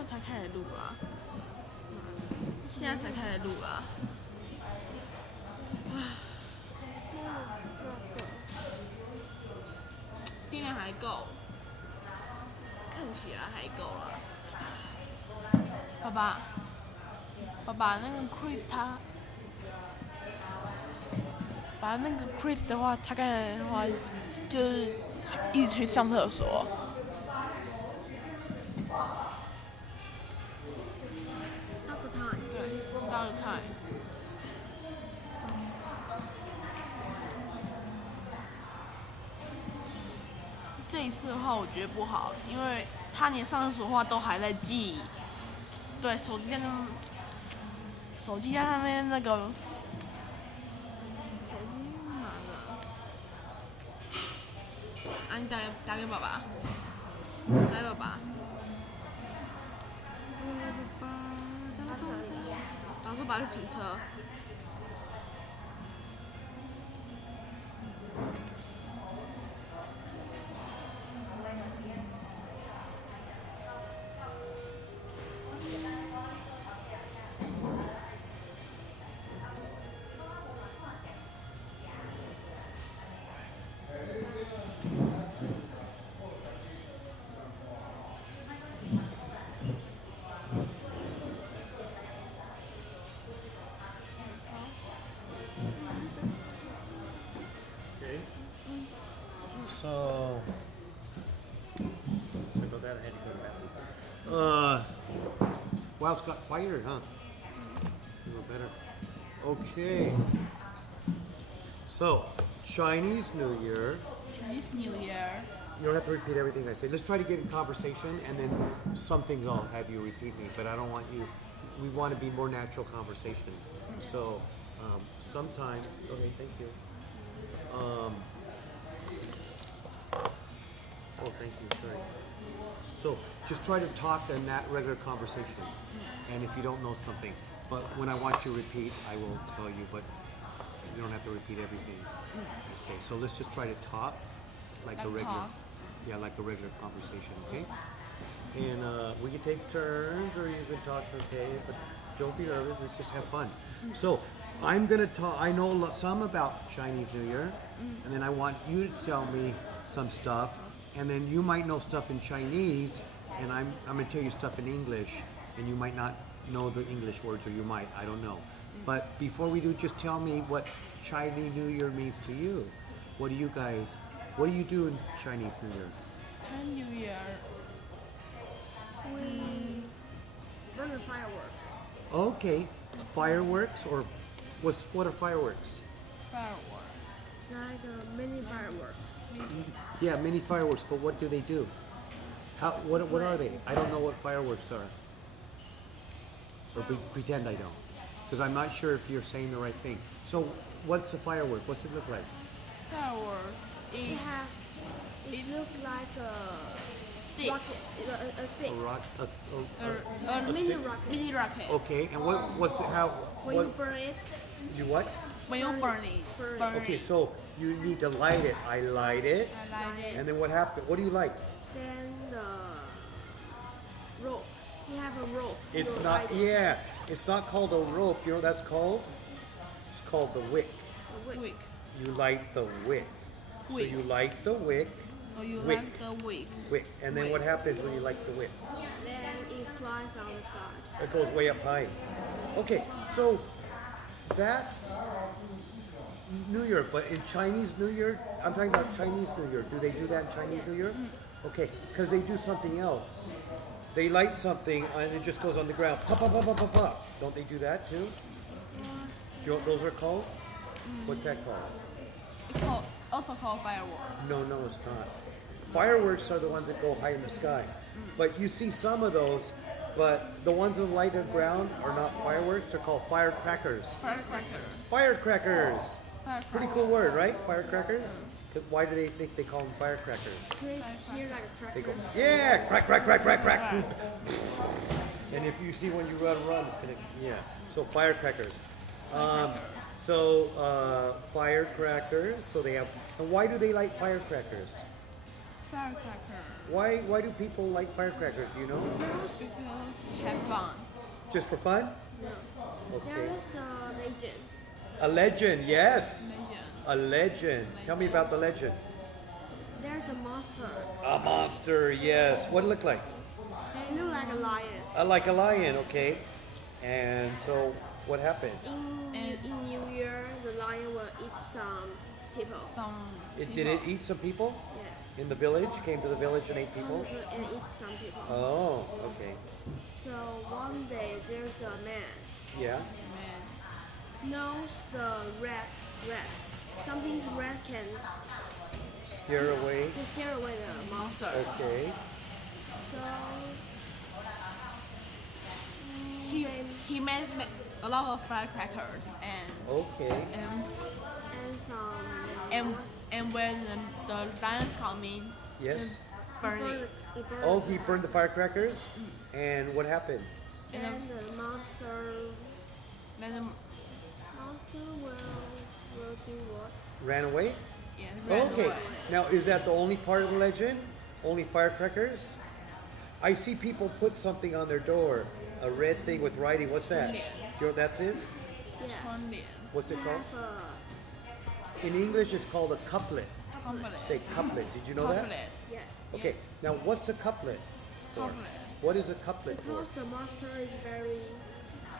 在才开始录啊，现在才开始录啊。电量还够，看起来还够了。爸爸，那个 Chris 的话，他刚才的话就是一直去上厕所。Stop the time. 对 ，start the time。这一次的话，我觉得不好，因为他连上厕所的话都还在记。对，手机在上面那个，手机满了。啊，你打给爸爸，来爸爸。然后说爸去停车。So, sorry about that. I had to go to the bathroom. Wow, it's got quieter, huh? A little better. Okay. So, Chinese New Year. Chinese New Year。You don't have to repeat everything I say. Let's try to get in conversation, and then some things I'll have you repeat me. But I don't want you. We want to be more natural conversation. So, sometimes. Okay, thank you. Oh, thank you. Sorry. So just try to talk in that regular conversation. And if you don't know something, but when I want you to repeat, I will tell you, but you don't have to repeat everything I say. So let's just try to talk like a regular, talk. yeah, like a regular conversation, okay? And we can take turns or you can talk, okay? But don't be nervous, let's just have fun. So I'm gonna talk, I know some about Chinese New Year, and then I want you to tell me some stuff, and then you might know stuff in Chinese, and I'm gonna tell you stuff in English, and you might not know the English words, or you might, I don't know. But before we do, just tell me what Chinese New Year means to you. What do you do in Chinese New Year? Chinese New Year。We burn the fireworks. Okay, fireworks, or what are fireworks? Fireworks。 Like mini fireworks. Yeah, many fireworks, but what do they do? What are they? I don't know what fireworks are. Or pretend I don't. Because I'm not sure if you're saying the right thing. So, what's a firework? What's it look like? Fireworks。It looks like a Stick. rocket, a stick. A rock? A mini rocket. Mini rocket。 Okay, and what's it, how? When you burn it, You what? When you burn it. Burn it. Okay, so you need to light it. I light it. I like it. And then what happened? What do you like? then the rope. You have a rope. It's You not, light it. yeah, it's not called a rope. You know what that's called? It's called the wick. A wick. Wick. You light the wick. So Wick. you light the wick. Oh, you Wick. like the wick. Wick. And then what happens when you light the wick? Then it flies on the sky. It goes way up high. Okay, so that's New Year, but in Chinese New Year, I'm talking about Chinese New Year. Do they do that in Chinese New Year? Okay, because they do something else. They light something and it just goes on the ground. Pop, pop, pop, pop, pop, pop. Don't they do that too? Do you know what those are called? What's that called? Also called fireworks. No, it's not. Fireworks are the ones that go high in the sky. But you see some of those, but the ones that light the ground are not fireworks. They're called firecrackers. Firecrackers. Firecrackers. Firecrackers. Pretty cool word, right? Firecrackers? Why do they think they call them firecrackers? They hear like a cracker. They go, yeah, crack, crack, crack, crack, crack. And if you see when you run, it's gonna, yeah. So firecrackers. Firecrackers. So they have. And why do they light firecrackers? Firecracker. Why do people like firecrackers? Do you know? Because have fun. Just for fun? No. Okay. There's a legend. A legend, yes. Legend. A legend. Tell me about the legend. There's a monster. A monster, yes. What it look like? They look like a lion. Like a lion, okay. And so, what happened? In New Year, the lion will eat some people. Some Did it eat some people Yeah. in the village? Came to the village and ate people? And eat some people. Oh, okay. So one day there's a man Yeah. Man. knows the rat. Something rat can Scare away. scare away the monster. Okay. So He made a lot of firecrackers Okay. and some and when the lions come in, Yes. burn it. he burned Oh, he burned the firecrackers? And what happened? and the monster will do what? Ran away? Yeah, ran Okay. away. Now, is that the only part of the legend? Only firecrackers? I see people put something on their door. A red thing with writing. What's that? Do you know what that is? Yeah. 春联 What's it called? Have In English, it's called a couplet. couplet. Say couplet. Did you know that? Couplet. yeah. Okay. Now, what's a couplet? Couplet. What is a couplet for? Because the monster is very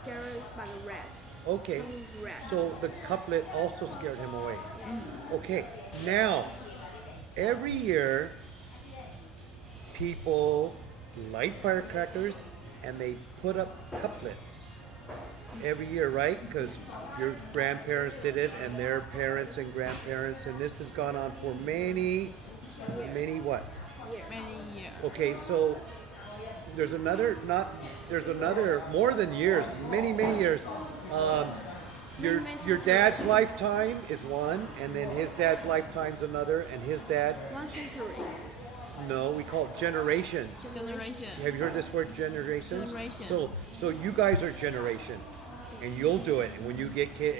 scared by the rat. Okay. Something's rat. So the couplet also scared him away. Okay. Now, every year, people light firecrackers and they put up couplets every year, right? Because your grandparents did it and their parents and grandparents, and this has gone on for many what? Many years. Okay, so there's another more than years, many years. Your dad's lifetime is one, and then his dad's lifetime's another, and his dad. 1 century. No, we call it generations. Generation. Have you heard this word generations? Generation. So you guys are generation, and you'll do it. And when you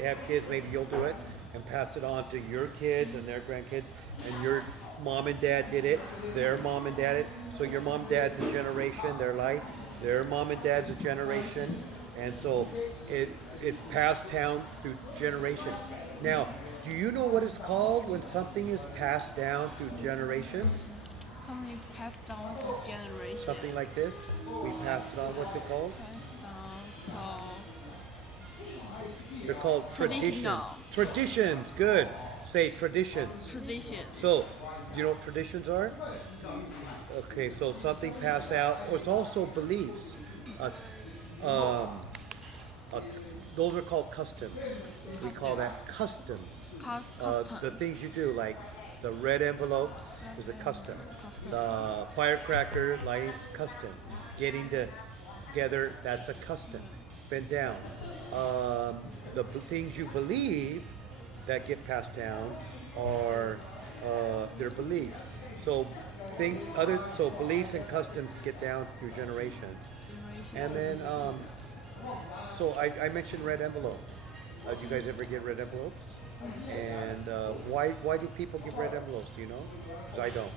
have kids, maybe you'll do it and pass it on to your kids and their grandkids. And your mom and dad did it. Their mom and dad did it. So your mom and dad's a generation. Their life. Their mom and dad's a generation. And so it's passed down through generations. Now, do you know what it's called when something is passed down through generations? Something passed down to generation. Something like this. We passed it on. What's it called? Passed down. Oh. They're called traditions. Traditional. Traditions. Good. Say traditions. Tradition. So, you know what traditions are? Okay, so something passed out. Or it's also beliefs. Those are called customs. We call that customs. Custom. The things you do, like the red envelopes, is a custom. The firecracker lighting is custom. Getting together, that's a custom. It's been down. The things you believe that get passed down are their beliefs. So beliefs and customs get down through generations. And then, so I mentioned red envelope. Do you guys ever get red envelopes? And why do people give red envelopes? Do you know? 'Cause I don't.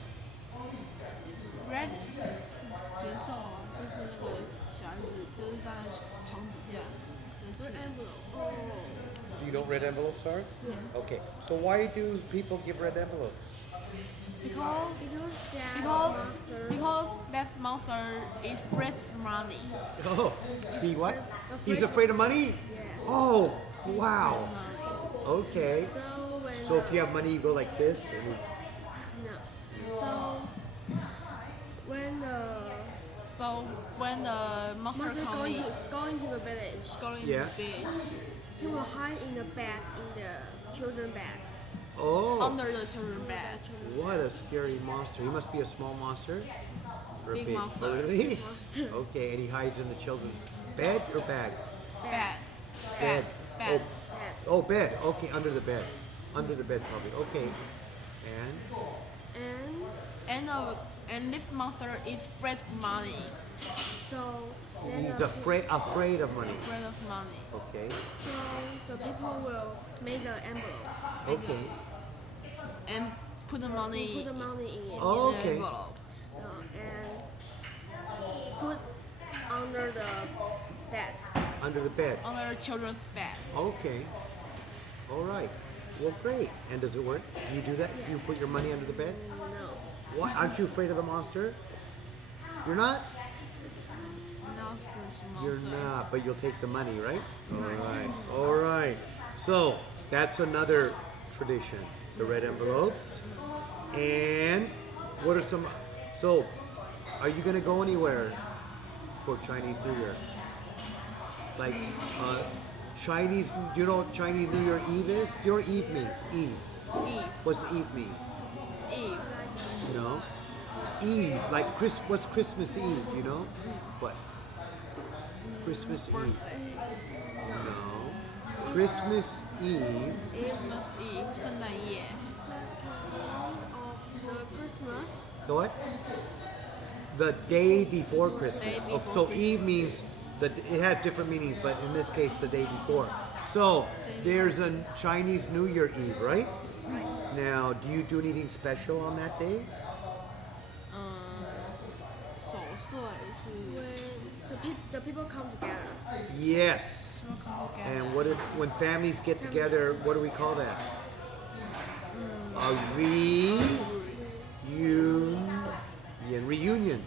Red 人寿就是那个小孩子，就是放在床底下的 Red 钱。 envelope. Oh. Do you know what red envelopes are? Okay. So why do people give red envelopes? Because Because because that monster is afraid of money. Oh, he what? He's afraid of money? Yeah. Oh, wow. Okay. So when So if you have money, you go like this. And no. So when the So when the monster monster comes going in, to the village, going Yeah. to fish he will hide in the bed in the children's bed. oh, under the children's bed. what a scary monster. He must be a small monster. Or a Big monster. Really? Monster. Okay, and he hides in the children's bed or bag? Bed. Bed. Bed. Bed. Oh, bed. Okay, under the bed. Under the bed, probably. Okay. And And this monster is afraid of money. so then he's the, afraid of money. Afraid of money. Okay. so the people will make the envelope. Okay. And put the money put the money in it. Oh, in the okay. envelope. And put under the bed. Under the bed. Under the children's bed. Okay. All right. Well, great. And does it work? Do you do that? You put your money under the bed? No. Why? Aren't you afraid of the monster? You're not? Not for small You're food. not, but you'll take the money, right? All right. All right. So that's another tradition. The red envelopes. And what are some? So, are you gonna go anywhere for Chinese New Year? Like Chinese? Do you know what Chinese New Year Eve is? Do you know what Eve means? Eve. Eve. What's Eve mean? Eve. You know? Eve, like what's Christmas Eve, you know? What? Christmas Eve. Birthday. No. Christmas Eve. Christmas Eve. 圣诞夜. Second of the Christmas. The what? The day before Christmas. Day Oh, before so Christmas. Eve means that it has different meanings, but in this case, the day before. So there's a Chinese New Year Eve, right? Now, do you do anything special on that day? 守岁是 When the people come together. Yes. And what if, when families get together, what do we call that? A reunion. reunion.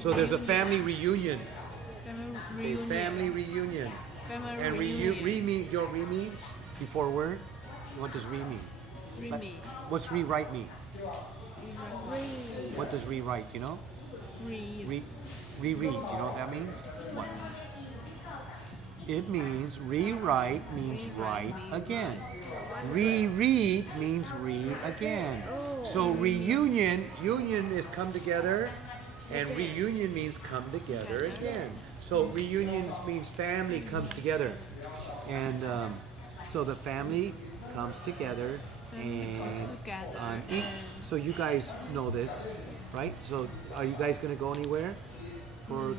So there's a family reunion. Family A reunion. family reunion. Family And reunion. re mean, you know what re means? Before word? What does re mean? Remi. What's rewrite mean? Read. What does rewrite, you know? Re. Reread, you know what that means? What? It means rewrite means write again. Reread means read again. So reunion, union is come together, and reunion means come together again. So reunions means family comes together, and so the family comes together, and so you guys know this, right? So are you guys gonna go anywhere for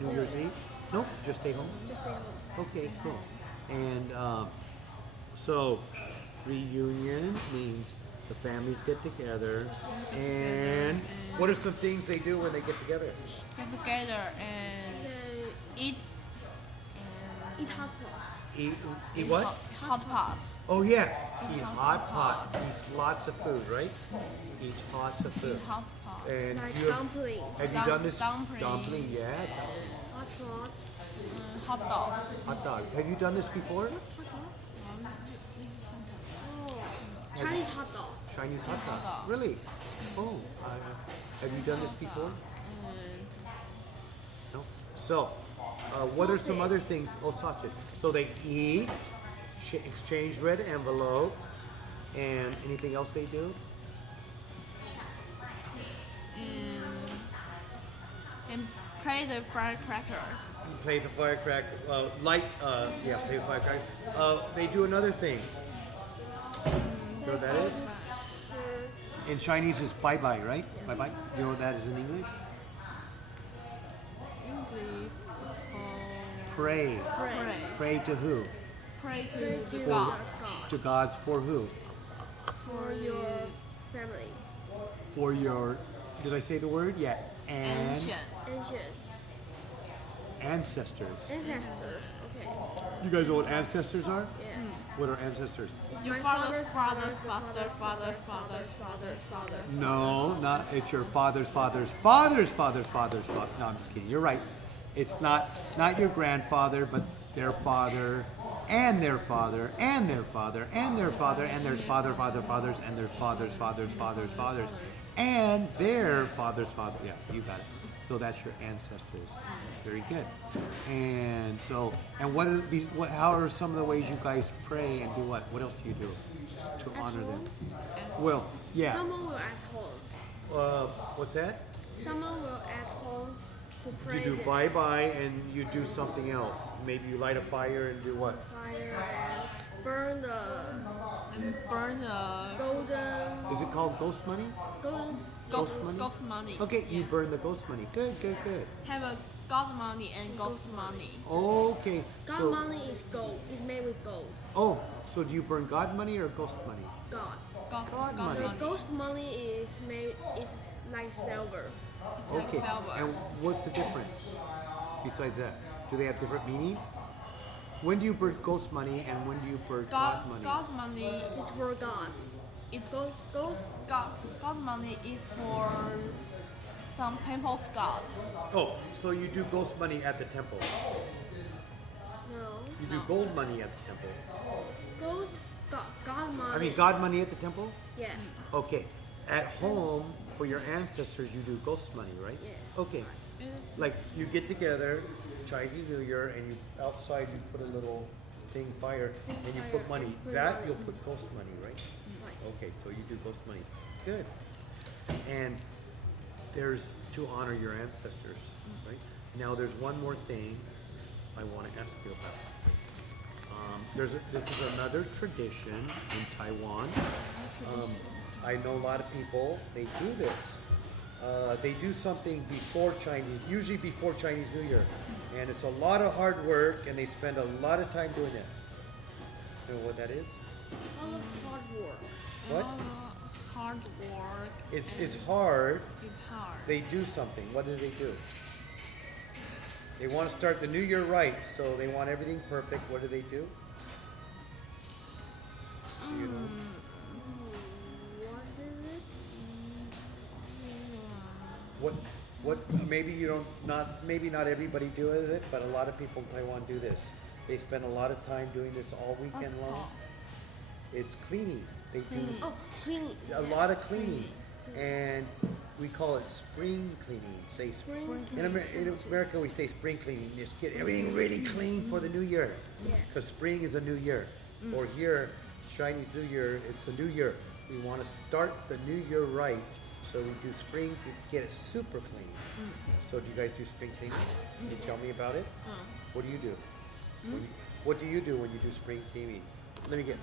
New Year's Eve? Nope, just stay home. Just stay home. Okay, cool. And so reunion means the families get together, and what are some things they do when they get together? Get together and They eat. eat hot pots. Eat what? Hot pots. Oh yeah, eat hot pot. Eat lots of food, right? Eat lots of food. Hot pot. And Like you dumplings. have you done this? Dumpling. Yeah. Hot pots. Hot dog. Hot dog. Have you done this before? Oh. Chinese hot dog. Chinese hot Hot dog. dog. Really? Oh, have you done this before? No. So, what are some other things? Oh, sausage. So they eat, exchange red envelopes, and anything else they do? And play the firecrackers. Play the firecracker, play the firecracker. They do another thing. You know what that is? In Chinese, it's bye bye, right? Bye bye. You know what that is in English? English. Pray. Pray. Pray to who? Pray to To God. God. To God's for who? For your family. For your. Did I say the word? Yeah. And Ancient. Ancient. ancestors. Ancestors. Okay. You guys know what ancestors are? Yeah. What are ancestors? Your My father's father's father's father's father's father's father. No, not. It's your father's father. No, I'm just kidding. You're right. It's not your grandfather, but their father, and their father, and their father, and their father, and there's fathers, and there's fathers, and their father's father. Yeah, you got it. So that's your ancestors. Very good. And so, and how are some of the ways you guys pray and do what? What else do you do to honor them? Well, yeah. Someone will at home. What's that? Someone will at home to pray. You do them. bye bye and you do something else. Maybe you light a fire and do what? Fire and burn the And burn the golden. Is it called ghost money? Golden. Ghost money? ghost money. Okay, you burn the ghost money. Good. Have a God money and ghost money. Okay. God So, money is gold. It's made with gold. oh, so do you burn God money or ghost money? God. God The money. ghost money is like silver. Okay. Silver. And what's the difference besides that? Do they have different meaning? When do you burn ghost money and when do you burn God money? God money. It's for God. It's Ghost. God money is for some temple's god. Oh, so you do ghost money at the temple. No. You do gold money at the temple. Ghost. God money. I mean, God money at the temple? Yeah. Okay. At home, for your ancestors, you do ghost money, right? Yeah. Okay. Like you get together, Chinese New Year, and you outside you put a little thing fire, and you put money. That you'll put ghost money, right? Right. Okay, so you do ghost money. Good. And there's to honor your ancestors, right? Now there's one more thing I want to ask you about. This is another tradition in Taiwan. I know a lot of people, they do this. They do something before Chinese, usually before Chinese New Year. And it's a lot of hard work and they spend a lot of time doing it. You know what that is? All of hard work. What? Hard work. It's hard. It's hard. They do something. What do? They want to start the new year right, so they want everything perfect. What do? Do you know? What is it? What maybe you don't maybe not everybody does it, but a lot of people in Taiwan do this. They spend a lot of time doing this all weekend long. called? It's cleaning. They do Oh, cleaning. a lot of cleaning, and we call it spring cleaning. Say Spring in America we say spring cleaning. Just get everything really clean for the new year, Yeah. because spring is a new year. Or here, Chinese New Year, it's the new year. We want to start the new year right, so we do spring to get it super clean. So do you guys do spring cleaning? Can you tell me about it? What do you do? What do you do when you do spring cleaning? Let me get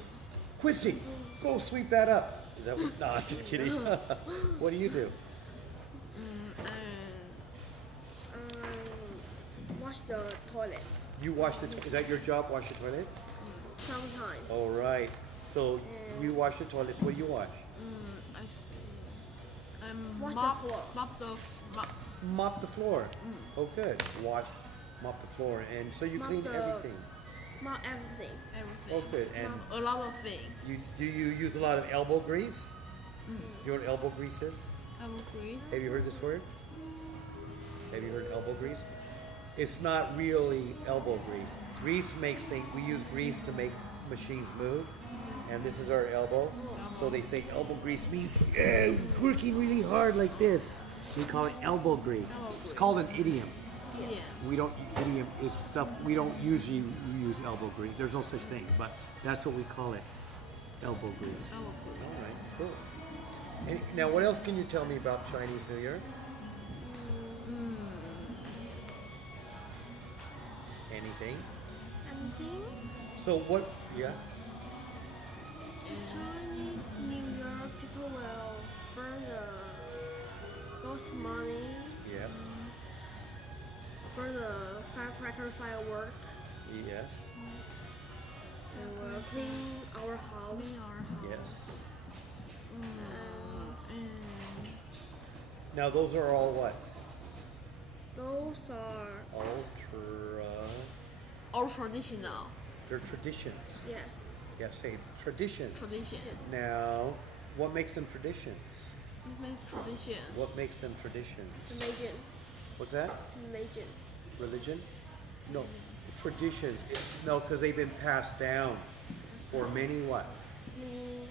Quincy, go sweep that up. Is that what? No, just kidding. What do you do? Wash the toilet. You wash the. Is that your job? Wash the toilets. Sometimes. All right. So you wash the toilets. What do you wash? Wash the Mop floor. Mop the floor. Oh, good. Mop the floor, and so you Mop clean the- everything. Not everything. everything. Oh, good. And A lot of things. do you use a lot of elbow grease? You know what elbow grease is? I will agree. Have you heard this word? Have you heard elbow grease? It's not really elbow grease. Grease makes things. We use grease to make machines move, and this is our elbow. So they say elbow grease means working really hard like this. We call it elbow grease. It's called an idiom. Yeah. We don't idiom is stuff we don't usually use elbow grease. There's no such thing, but that's what we call it, elbow grease. Elbow All right, cool. And now, what else can you tell me about Chinese New Year? Anything? Anything? So what? Yeah. Chinese New Year, people will burn the ghost money, Yes. burn the firework, Yes. and we'll clean our house. Clean our house. Yes. And Now those are all what? those are, All traditional. They're traditions. yes, Yeah, say traditions. Tradition. Now, what makes them traditions? We make tradition. What makes them traditions? religion, What's that? religion. Religion? No, traditions. No, because they've been passed down for many what?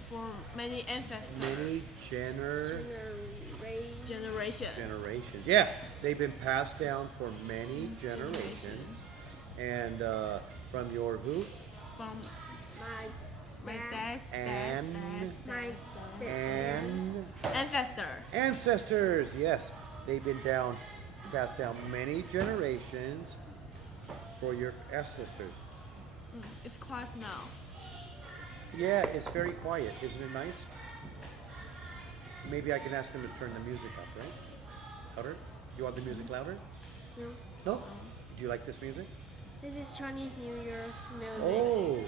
For many ancestors. Many Generation. generations. Yeah, they've been passed down for many generations. And from your who? From My my dad, dad's And- my dad, And ancestor. ancestors. Yes, they've been passed down many generations for your ancestors. It's quiet now. Yeah, it's very quiet. Isn't it nice? Maybe I can ask them to turn the music up, right? Louder? You want the music louder? No. No? Do you like this music? This is Chinese New Year's music. Oh,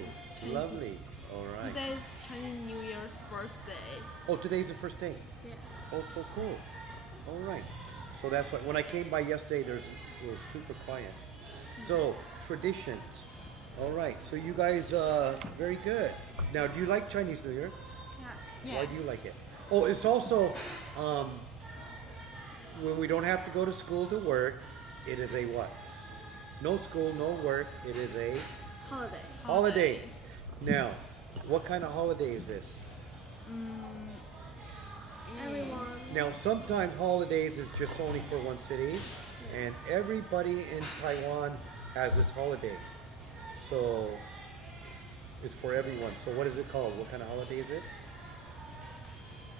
lovely. All right. Today is Chinese New Year's first day. Oh, today's the first day. Yeah. Oh, so cool. All right. So that's why when I came by yesterday, it was super quiet. So traditions. All right. So you guys, very good. Now, do you like Chinese New Year? Yeah. Yeah. Why do you like it? Oh, it's also when we don't have to go to school to work. It is a what? No school, no work. It is a Holiday. holiday. Now, what kind of holiday is this? Everyone. Now, sometimes holidays is just only for one city, and everybody in Taiwan has this holiday. So, it's for everyone. So, what is it called? What kind of holiday is it?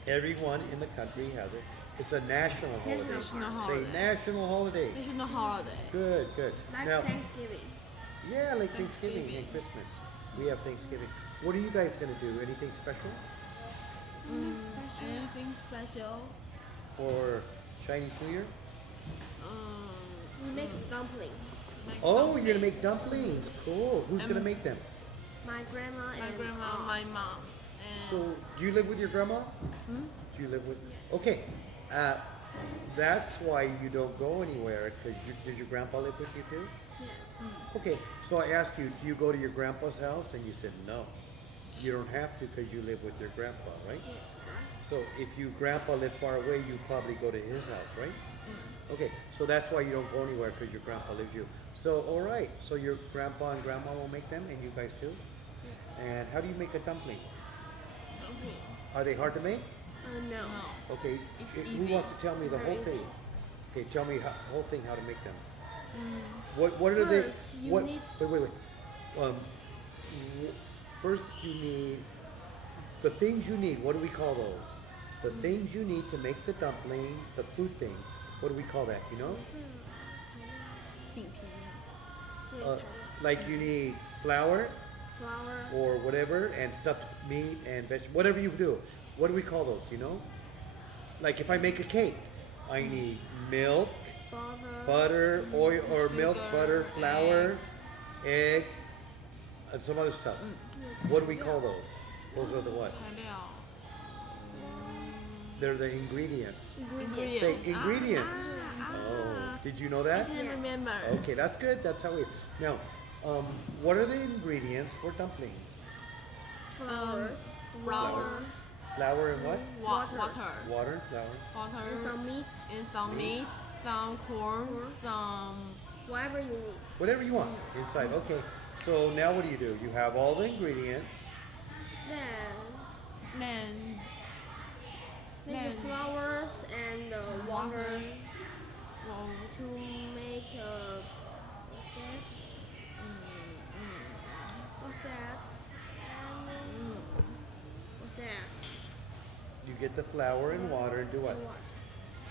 Everyone in the country has it. It's a national holiday. National Say holiday. national holiday. National holiday. Good, good. Like Now, Thanksgiving. yeah, like Thanksgiving and Thanksgiving. Christmas. We have Thanksgiving. What are you guys gonna do? Anything special Anything special? for Chinese New Year? We make dumplings. Oh, you're gonna make dumplings. Cool. Who's gonna make them? My grandma My and grandma, my mom, and So, do you live with your grandma? Do you live with? Okay. That's why you don't go anywhere. Because does your grandpa live with you too? yeah. Okay. So I asked you, do you go to your grandpa's house? And you said no. You don't have to because you live with your grandpa, right? Yeah. So if you grandpa lived far away, you probably go to his house, right? Okay, so that's why you don't go anywhere because your grandpa lives you. So all right, so your grandpa and grandma will make them, and you guys too. And how do you make a dumpling? okay. Are they hard to make? No. No. Okay, It's who easy. wants to tell me the Very whole thing? easy. Okay, tell me the whole thing how to make them. What are they? First, you What? need- Wait. First, you need the things you need. What do we call those? The things you need to make the dumpling, the food things. What do we call that? You know? Yes. Like you need flour Flour. or whatever, and stuffed meat and vegetables. Whatever you do. What do we call those? You know? Like if I make a cake, I need milk, butter, oil or milk, Sugar, butter, flour, egg, and some other stuff. What do we call those? Those are the what? 材料 They're the ingredients. Ingredients. Say ingredients. Oh, did you know that? I didn't remember. Okay, that's good. That's how we. Now, what are the ingredients for dumplings? Flowers. Flour, Flour and what? Water. Water and flour. water, And some meat. and some meat, some corn, some Whatever you need. Whatever you want inside. Okay. So now what do? You have all the ingredients. Then then make Then- the flowers and the water well, to make what's that? What's that? And, what's that? You get the flour and water and do what? And what?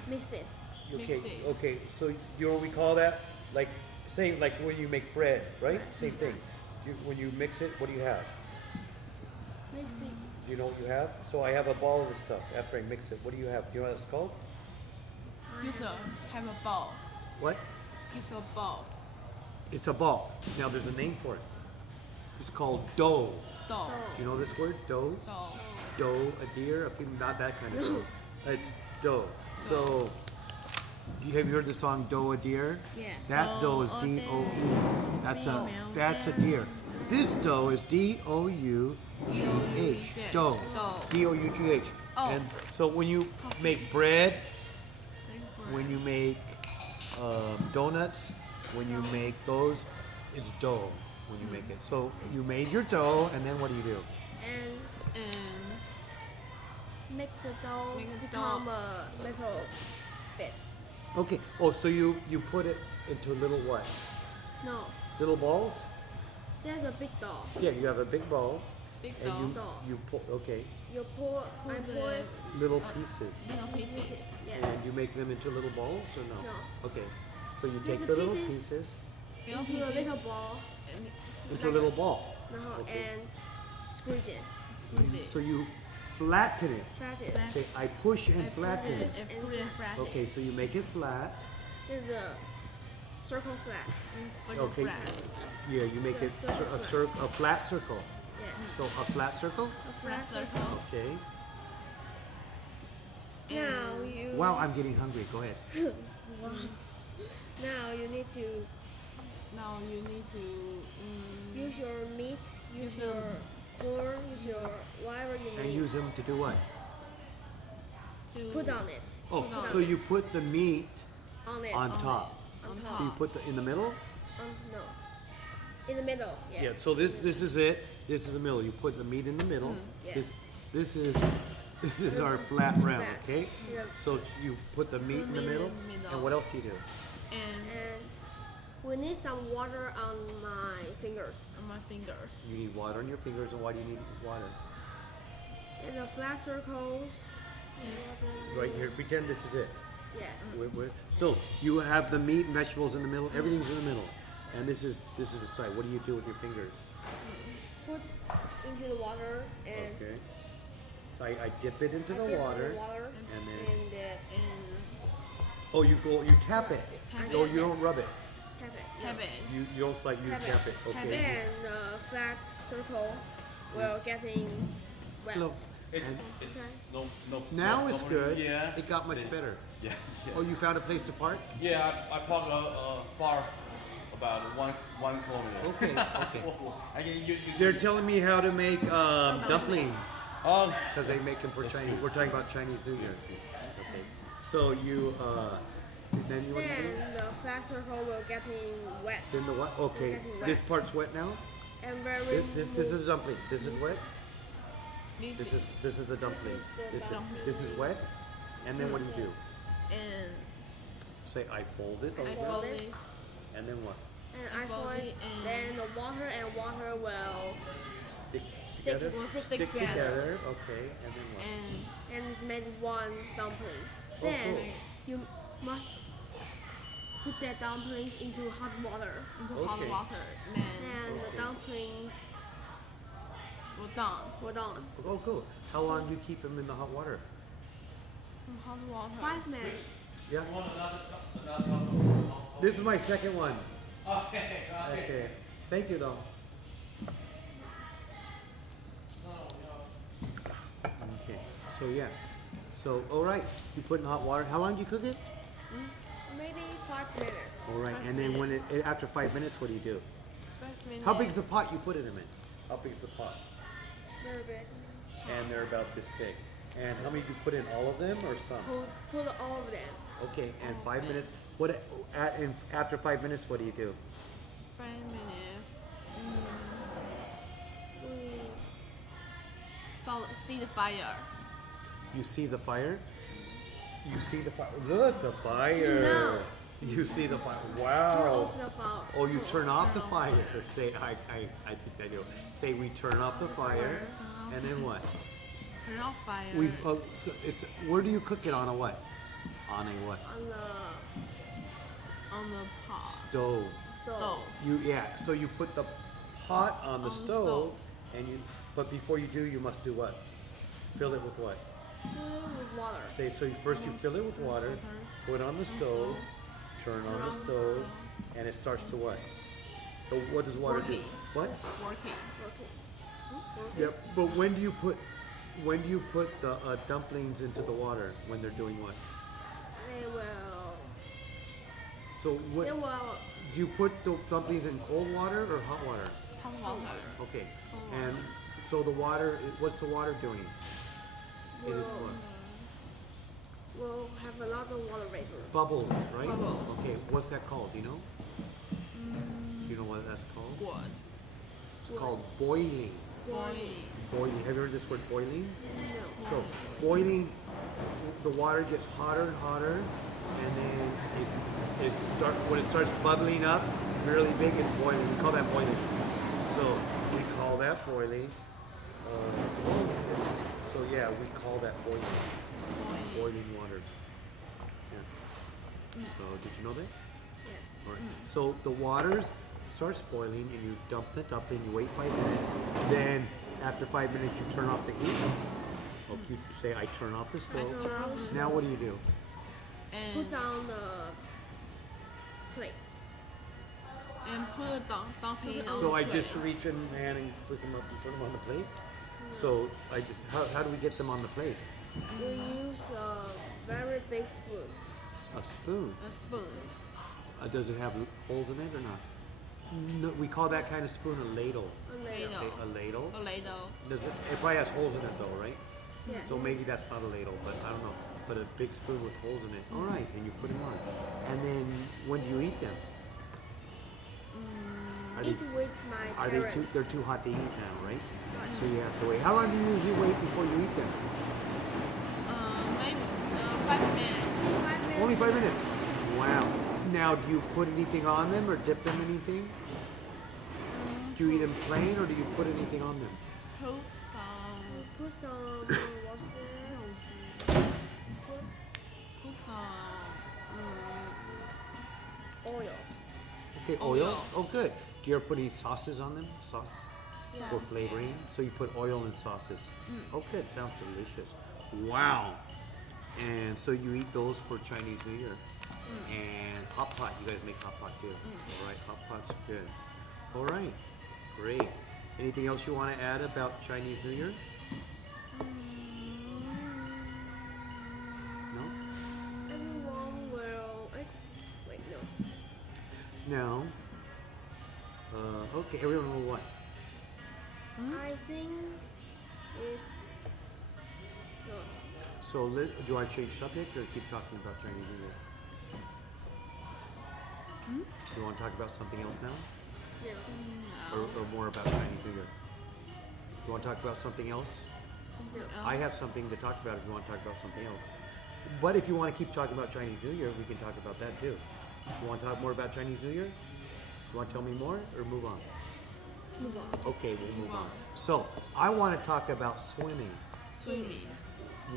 Mix it. Okay. Mix it. Okay. So you know what we call that? Like same like when you make bread, right? Same thing. When you mix it, what do you have? Mix it. Do you know what you have? So I have a ball of the stuff. After I mix it, what do you have? Do you know what it's called? use a have a bowl. What? Use a bowl. It's a ball. Now there's a name for it. It's called dough. Dough. You know this word? Dough? Dough. Dough, a deer, not that kind of dough. It's dough. So, have you heard the song Dough a Deer? Yeah. That dough is Dough a D-O-E. That's a deer. This dough is D-O-U-G-H. Dough. Dough. D-O-U-G-H. Oh. And so when you make bread, when you make donuts, when you make those, it's dough when you make it. So you made your dough, and then what do you do? And And make the dough Make the become dough. a little bit. Okay. Oh, so you put it into little what? No, Little balls? there's a big dough. Yeah, you have a big ball, big and dough. you Dough. you pull. Okay, You pour, I pour it little pieces, Little pieces. pieces. Yeah. and you make them into little balls, or no? No. Okay. So you Make take the the little pieces. pieces Little Into a pieces. little ball. into a little ball. Okay. And squeeze it. Squeeze it. So you flatten it. Flat it. Flat. Okay, I push and flatten it. And put it flat. Okay, so you make it flat. There's a circle flat. It's like Okay. flat. Yeah, you make Yeah, it circle a flat circle. Yeah. So a flat circle? A flat circle. Okay. Now you. Wow, I'm getting hungry. Go ahead. Wow. Now you need to Now you need to use your meat, use Use your them. corn, use your whatever you And need. use them to do what? to Put on it. Oh, Put on so it. you put the meat On it. on top. On So you top. put the in the middle? No. In the middle. Yeah. Yeah, so this is it. This is the middle. You put the meat in the middle. Yeah. This is our flat round, Flat. okay? Yeah. So you put the meat in the meat in middle. the middle. And what else do you do? and And we need some water on my fingers. on my fingers. You need water on your fingers, and why do you need water? And the flat circles. Right here. Pretend this is it. Yeah. So you have the meat and vegetables in the middle. Everything's in the middle, and this is the side. What do you do with your fingers? Put into the water and Okay. So I dip it into I the dip water, the water and then And oh, you tap it. Tap No, it. you don't rub it. tap it. tap it. You don't like you Tap it. tap it. Tap Okay. And the flat circle will getting wet. Look, It's and no. now it's good. Yeah. It got much better. Yeah. Oh, you found a place to park? Yeah, I parked far, about one kilometer. Okay. Okay. And you They're telling me how to make dumplings Oh, because they make them for Chinese. We're talking about Chinese New Year. Okay. So you then you want to do? Then the flat circle will getting wet. Then the what? Okay. Getting This wet. part's wet now. And very This is a dumpling. This is wet. Need This to- is the dumpling. the dumpling. This is wet. And then what do you do? and Say I fold it I over. fold it. it. And then what? And I fold find it and- then the water will Stick together. Stick together. together. Okay. And then what? And and it's made one dumplings. Oh, Then cool. you must put that dumplings into hot water. into Okay. hot water. Then And Okay. the dumplings we're done. were done. Oh, cool. How long do you keep them in the hot water? In hot water. 5 minutes. Yeah. This is my second one. Okay. Thank you, though. Okay. So yeah. So all right. You put in hot water. How long do you cook it? Maybe 5 minutes. All right. And then when after 5 minutes, what do you do? 5 minutes. How big's the pot you put it in? How big's the pot? Very big. And they're about this big. And how many do you put in? All of them or some? Put all of them. Okay. And 5 minutes. What? After 5 minutes, what do you do? 5 minutes. We See the fire. You see the fire? You see the fire. Look, the fire. No. You see the fire. turn Wow. off the fire. Oh, you turn off the fire. Say, I think I do. Say, we turn off the fire. And then what? Turn off fire. So where do you cook it on a what? On a what? On the on the pot. Stove. Stove. So you put the pot on the On the stove, stove. and but before you do, you must do what? Fill it with what? Fill with water. Say, so first you fill it with water, put it on the stove, turn on the stove, and it starts to what? So what does water do? Working. What? Working. Okay. Yep. But when do you put the dumplings into the water when they're doing what? They will. So what? They will. Do you put the dumplings in cold water or hot water? Hot water. Okay. Cold And so the water, what's the water doing? It is what? Will have a lot of water vapor. Bubbles, right? Bubbles. Okay. What's that called? Do you know? You know what that's called? What? It's called boiling. Boiling. Boiling. Have you heard this word boiling? No. So boiling, the water gets hotter and hotter, and then when it starts bubbling up really big, it's boiling. We call that boiling. So we call that boiling. So yeah, we call that boiling. Boiling water. Yeah. So did you know that? Yeah. All right. So the water starts boiling, and you dump the dumpling. You wait 5 minutes. Then after 5 minutes, you turn off the heat. Oh, you say, I turn off the stove. Turn off the stove. Now what do you do? And Put down the plates. and put it down on So the I plate. just reach in hand and put them up and put them on the plate. So I just how do we get them on the plate? We use a very big spoon. A spoon. A spoon. Does it have holes in it or not? No, we call that kind of spoon a ladle. Ladle. Okay, a ladle. A ladle. Does it? It probably has holes in it though, right? Yeah. So maybe that's not a ladle, but I don't know. But a big spoon with holes in it. All right, and you put them on. And then when do you eat them? Are they, Eat with my are they parents. they're too hot to eat now, right? So you have to wait. How long do you usually wait before you eat them? Maybe 5 minutes. 5 minutes. Only 5 minutes. Wow. Now, do you put anything on them or dip them in anything? Do you eat them plain or do you put anything on them? Put some. Put some what's this? Put some. Oil. Okay, oil. Oh, good. Do you ever put any sauces on them? Sauce Yeah. for flavoring. So you put oil and sauces. Oh, good. Sounds delicious. Wow. And so you eat those for Chinese New Year. And hot pot. You guys make hot pot too. All right, hot pot's good. All right, great. Anything else you want to add about Chinese New Year? No. Everyone will. Wait, no. No. Okay. Everyone will what? I think it's not. So, do you want to change subject or keep talking about Chinese New Year? Do you want to talk about something else now? No. Or more about Chinese New Year? You want to talk about something else? Something else. I have something to talk about if you want to talk about something else. But if you want to keep talking about Chinese New Year, we can talk about that too. You want to talk more about Chinese New Year? You want to tell me more or move on? Move on. Okay, we'll move on. So, I want to talk about swimming. Swimming.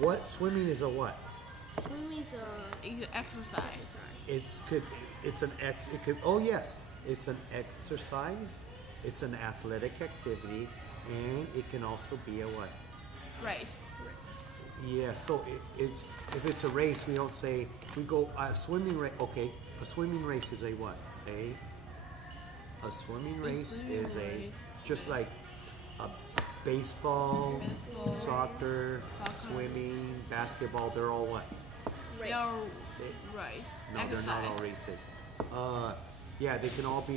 What swimming is a what? Swimming is a Exercise. Oh yes, it's an exercise, it's an athletic activity, and it can also be a what? Race. Yeah, so it's if it's a race, we don't say we go a swimming race. Okay, a swimming race is a what? A swimming race swimming is a race. just like a baseball, Baseball, soccer, soccer. swimming, basketball. They're all what? They are race. No, they're not all Exercise. races. Yeah, they can all be